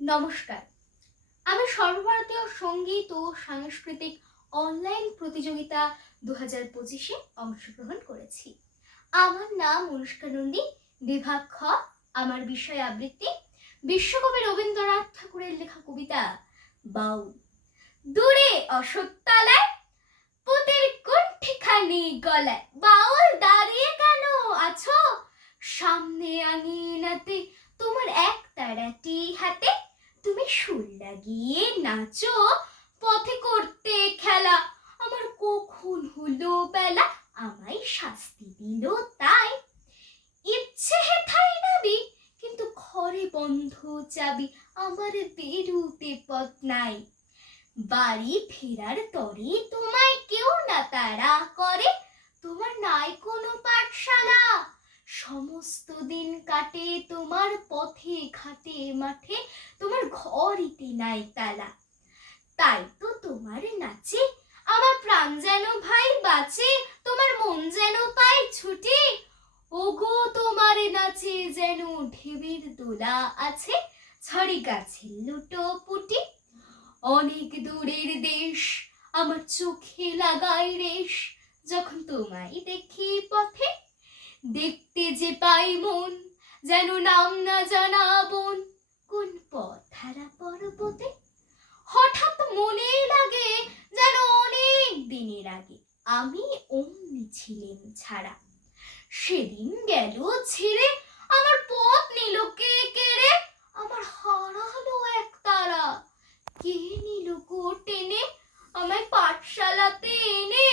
নমস্কার। আমি সর্বভারতীয় সঙ্গীত ও সাংস্কৃতিক অনলাইন প্রতিযোগিতা 2025-এ অংশগ্রহণ করেছি। আমার নাম অনুষ্কা নন্দী, বিভাগ খ। আমার বিষয় আবৃত্তি। বিশ্বকবি রবীন্দ্রনাথ ঠাকুরের লেখা কবিতা বাউল। দূরে অশোকতলায় পুতির কুণ্ঠিখানি গলায়, বাউল দাঁড়িয়ে কেন আছো? সামনে আঙিনাতে তোমার এক তারাটি হাতে, তুমি সুর লাগিয়ে নাচো, পথে করতে খেলা। আমার কখন হলো বেলা, আমায় শাস্তি দিল তাই। ইচ্ছে হেথাই নাবি, কিন্তু ঘরে বন্ধ চাবি, আমার বেরুতে পথ নাই। বাড়ি ফেরার তরে তোমায় কেউ না তাড়া করে, তোমার নাই কোনো পাঠশালা। সমস্ত দিন কাটে তোমার পথে ঘাটে মাঠে, তোমার ঘরেতে নাই তালা। তাই তো তোমার নাচে আমার প্রাণ যেন ভাই বাঁচে, তোমার মন যেন পায় ছুটি। ওগো তোমার নাচে যেন ঢেউয়ের দোলা আছে, ছড়ি গাছের লুটো পুটি। অনেক দূরের দেশ আমার চোখে লাগায় রেশ, যখন তোমায় দেখি পথে। দেখতে যে পাই মন যেন নাম না জানা বন, কোন পথ হারা পর্বতে। হঠাৎ মনে লাগে যেন অনেক দিনের আগে আমি অমনি ছিলেন ছাড়া। সেদিন গেল ছেড়ে আমার পথ নিল কে কেড়ে, আমার হারালো এক তারা। কে নিল গো টেনে আমায় পাঠশালাতে এনে,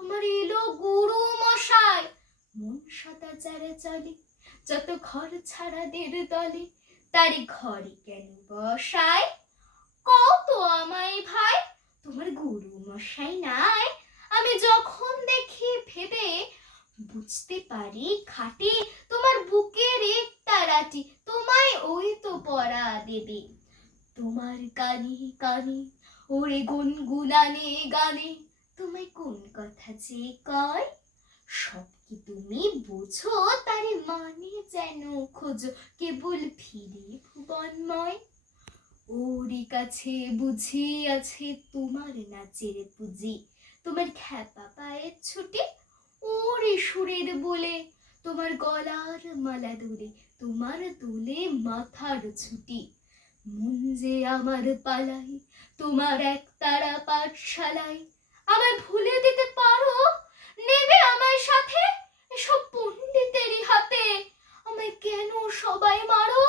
আমার এলো গুরু মশাই। মন সাদা যারা চলে যত ঘর ছাড়াদের দলে, তারি ঘরে কেন বসায়? কত আমায় ভাই, তোমার গুরু মশাই নাই। আমি যখন দেখি ভেবে বুঝতে পারি খাটে, তোমার বুকের এক তারাটি তোমায় ওই তো পড়া দেবে। তোমার কানে কানে ওরে গুনগুনানে গানে, তোমায় কোন কথা যে কয়। সব কি তুমি বোঝো, তারে মানে যেন খোঁজো, কেবল ফিরে ভুবনময়। ওরই কাছে বুঝি আছে তোমার নাচের পুঁজি, তোমার খ্যাপা পায়ের ছুটি। ওরে সুরের বলে তোমার গলার মালা দুলে, তোমার দুলে মাথার ছুটি। মন যে আমার পালাই তোমার এক তারা পাঠশালায়, আমায় ভুলে দিতে পারো? নেবে আমায় সাথে এসব পণ্ডিতেরই হাতে? আমায় কেন সবাই মারো?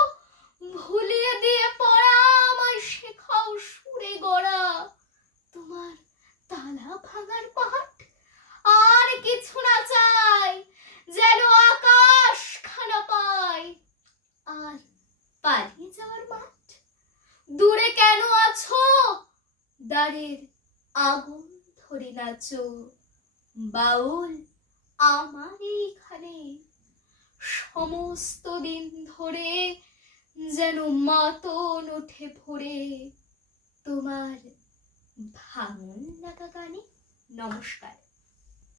ভুলিয়ে দিয়ে পড়া আমায় শেখাও সুরে গড়া। তোমার তালা ভাঙার পাঠ আর কিছু না চাই, যেন আকাশ খানা পাই আর পালিয়ে যাওয়ার মাঠ। দূরে কেন আছো, দ্বারের আগুন ধরে নাচো। বাউল আমার এইখানে সমস্ত দিন ধরে যেন মাতন ওঠে ভরে, তোমার ভাঙন লাগা গানে। নমস্কার।